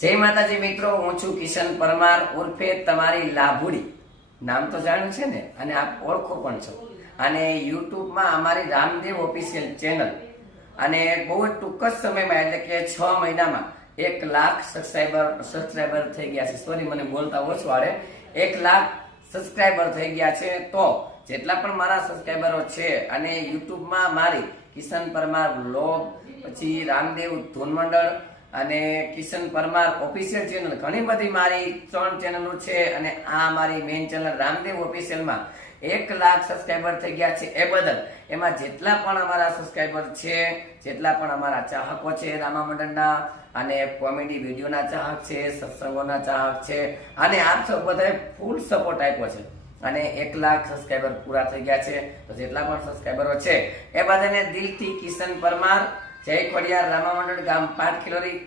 જય માતાજી મિત્રો, હું છું કિશન પરમાર ઉર્ફે તમારી લાભુડી. નામ તો જાણ્યું છે ને, અને આપ ઓળખો પણ છો. અને યુટ્યુબમાં અમારી રામદેવ ઓફિશિયલ ચેનલ, અને બહુ જ ટૂંક જ સમયમાં એટલે કે 6 મહિનામાં 1 લાખ સબસ્ક્રાઈબર થઈ ગયા છે. સોરી, મને બોલતા ઓછું આવડે. 1 લાખ સબસ્ક્રાઈબર થઈ ગયા છે. તો જેટલા પણ મારા સબસ્ક્રાઈબરો છે, અને યુટ્યુબમાં મારી કિશન પરમાર વ્લોગ, પછી રામદેવ ધૂન મંડળ અને કિશન પરમાર ઓફિશિયલ ચેનલ, ઘણી બધી મારી 3 ચેનલો છે. અને આ મારી મેઇન ચેનલ રામદેવ ઓફિશિયલમાં 1 લાખ સબસ્ક્રાઈબર થઈ ગયા છે. એ બદલ એમાં જેટલા પણ અમારા સબસ્ક્રાઈબર છે, જેટલા પણ અમારા ચાહકો છે રામા મંડળના, અને કોમેડી વિડીયોના ચાહક છે, સત્સંગોના ચાહક છે, અને આપ સૌ બધાએ ફૂલ સપોર્ટ આપ્યો છે. અને 1 લાખ સબસ્ક્રાઈબર પૂરા થઈ ગયા છે. તો જેટલા પણ સબસ્ક્રાઈબરો છે એ બધાને દિલથી કિશન પરમાર, જય ખોડિયાર, રામા મંડળ, ગામ પાટખીલોરી,